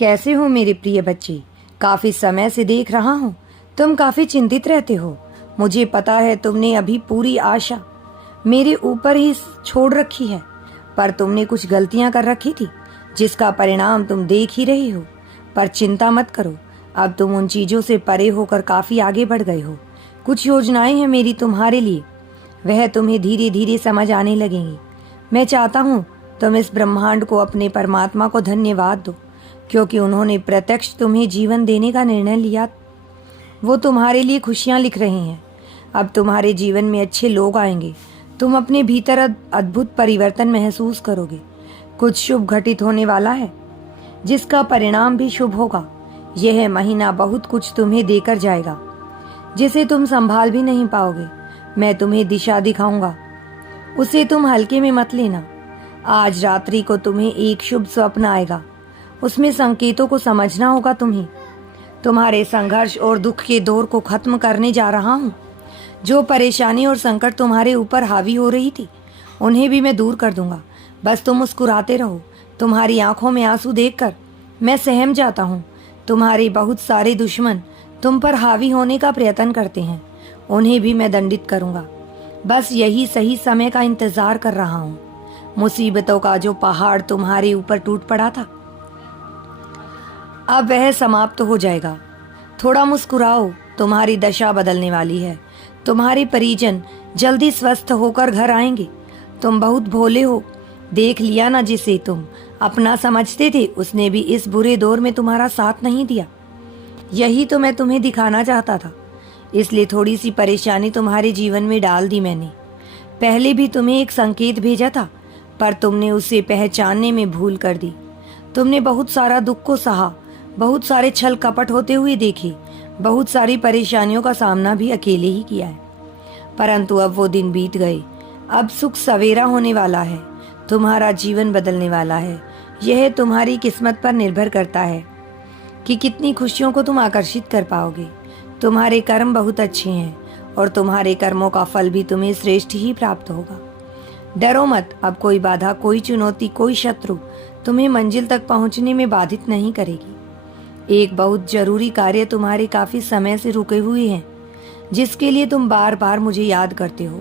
कैसे हो मेरे प्रिय बच्चे? काफी समय से देख रहा हूँ तुम काफी चिंतित रहते हो। मुझे पता है तुमने अभी पूरी आशा मेरे ऊपर ही छोड़ रखी है, पर तुमने कुछ गलतियां कर रखी थी जिसका परिणाम तुम देख ही रही हो। पर चिंता मत करो, अब तुम उन चीजों से परे होकर काफी आगे बढ़ गए हो। कुछ योजनाएं हैं मेरी तुम्हारे लिए, वह तुम्हें धीरे धीरे समझ आने लगेंगी। मैं चाहता हूँ तुम इस ब्रह्मांड को, अपने परमात्मा को धन्यवाद दो, क्योंकि उन्होंने प्रत्यक्ष तुम्हें जीवन देने का निर्णय लिया। वो तुम्हारे लिए खुशियाँ लिख रहे हैं। अब तुम्हारे जीवन में अच्छे लोग आएंगे। तुम अपने भीतर अद्भुत परिवर्तन महसूस करोगे। कुछ शुभ घटित होने वाला है जिसका परिणाम भी शुभ होगा। यह महीना बहुत कुछ तुम्हें देकर जाएगा जिसे तुम संभाल भी नहीं पाओगे। मैं तुम्हें दिशा दिखाऊंगा, उसे तुम हल्के में मत लेना। आज रात्रि को तुम्हें एक शुभ स्वप्न आएगा, उसमें संकेतों को समझना होगा तुम्हें। तुम्हारे संघर्ष और दुख के दौर को खत्म करने जा रहा हूँ। जो परेशानी और संकट तुम्हारे ऊपर हावी हो रही थी उन्हें भी मैं दूर कर दूंगा। बस तुम मुस्कुराते रहो। तुम्हारी आंखों में आंसू देखकर मैं सहम जाता हूँ। तुम्हारे बहुत सारे दुश्मन तुम पर हावी होने का प्रयत्न करते हैं, उन्हें भी मैं दंडित करूंगा। बस यही सही समय का इंतजार कर रहा हूँ। मुसीबतों का जो पहाड़ तुम्हारे ऊपर टूट पड़ा था, अब वह समाप्त हो जाएगा। थोड़ा मुस्कुराओ, तुम्हारी दशा बदलने वाली है। तुम्हारे परिजन जल्दी स्वस्थ होकर घर आएंगे। तुम बहुत भोले हो। देख लिया ना, जिसे तुम अपना समझते थे उसने भी इस बुरे दौर में तुम्हारा साथ नहीं दिया। यही तो मैं तुम्हें दिखाना चाहता था, इसलिए थोड़ी सी परेशानी तुम्हारे जीवन में डाल दी मैंने। पहले भी तुम्हें एक संकेत भेजा था, पर तुमने उसे पहचानने में भूल कर दी। तुमने बहुत सारा दुख को सहा, बहुत सारे छल कपट होते हुए देखे, बहुत सारी परेशानियों का सामना भी अकेले ही किया है। परंतु अब वो दिन बीत गए। अब सुख सवेरा होने वाला है। तुम्हारा जीवन बदलने वाला है। यह तुम्हारी किस्मत पर निर्भर करता है कि कितनी खुशियों को तुम आकर्षित कर पाओगे। तुम्हारे कर्म बहुत अच्छे हैं और तुम्हारे कर्मों का फल भी तुम्हें श्रेष्ठ ही प्राप्त होगा। डरो मत, अब कोई बाधा, कोई चुनौती, कोई शत्रु तुम्हें मंजिल तक पहुंचने में बाधित नहीं करेगी। एक बहुत जरूरी कार्य तुम्हारे काफी समय से रुके हुए हैं, जिसके लिए तुम बार बार मुझे याद करते हो।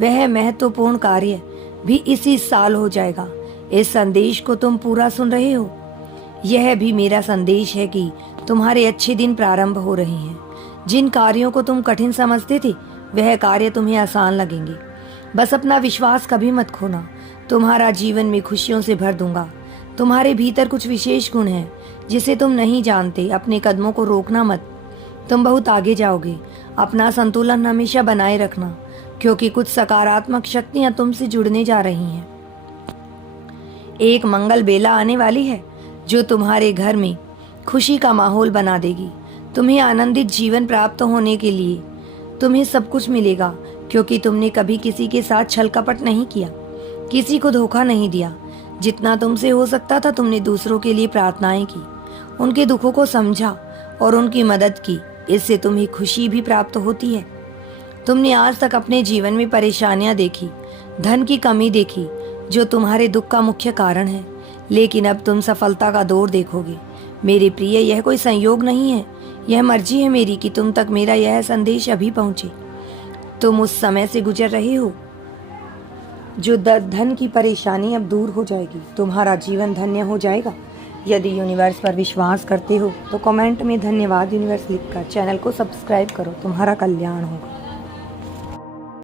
वह महत्वपूर्ण कार्य भी इसी साल हो जाएगा। इस संदेश को तुम पूरा सुन रहे हो। यह भी मेरा संदेश है कि तुम्हारे अच्छे दिन प्रारंभ हो रहे हैं। जिन कार्यों को तुम कठिन समझते थे वह कार्य तुम्हें आसान लगेंगे। बस अपना विश्वास कभी मत खोना। तुम्हारा जीवन में खुशियों से भर दूंगा। तुम्हारे भीतर कुछ विशेष गुण हैं जिसे तुम नहीं जानते। अपने कदमों को रोकना मत, तुम बहुत आगे जाओगे। अपना संतुलन हमेशा बनाए रखना, क्योंकि कुछ सकारात्मक शक्तियां तुमसे जुड़ने जा रही हैं। एक मंगल बेला आने वाली है जो तुम्हारे घर में खुशी का माहौल बना देगी। तुम्हें आनंदित जीवन प्राप्त होने के लिए तुम्हें सब कुछ मिलेगा, क्योंकि तुमने कभी किसी के साथ छल कपट नहीं किया, किसी को धोखा नहीं दिया। जितना तुमसे हो सकता था तुमने दूसरों के लिए प्रार्थनाएं की, उनके दुखों को समझा और उनकी मदद की। इससे तुम्हें खुशी भी प्राप्त होती है। तुमने आज तक अपने जीवन में परेशानियां देखी, धन की कमी देखी, जो तुम्हारे दुख का मुख्य कारण है, लेकिन अब तुम सफलता का दौर देखोगे। मेरे प्रिय, यह कोई संयोग नहीं है, यह मर्जी है मेरी कि तुम तक मेरा यह संदेश अभी पहुंचे। तुम उस समय से गुजर रहे हो जो धन की परेशानी अब दूर हो जाएगी। तुम्हारा जीवन धन्य हो जाएगा। यदि यूनिवर्स पर विश्वास करते हो तो कमेंट में धन्यवाद यूनिवर्स लिखकर चैनल को सब्सक्राइब करो। तुम्हारा कल्याण होगा।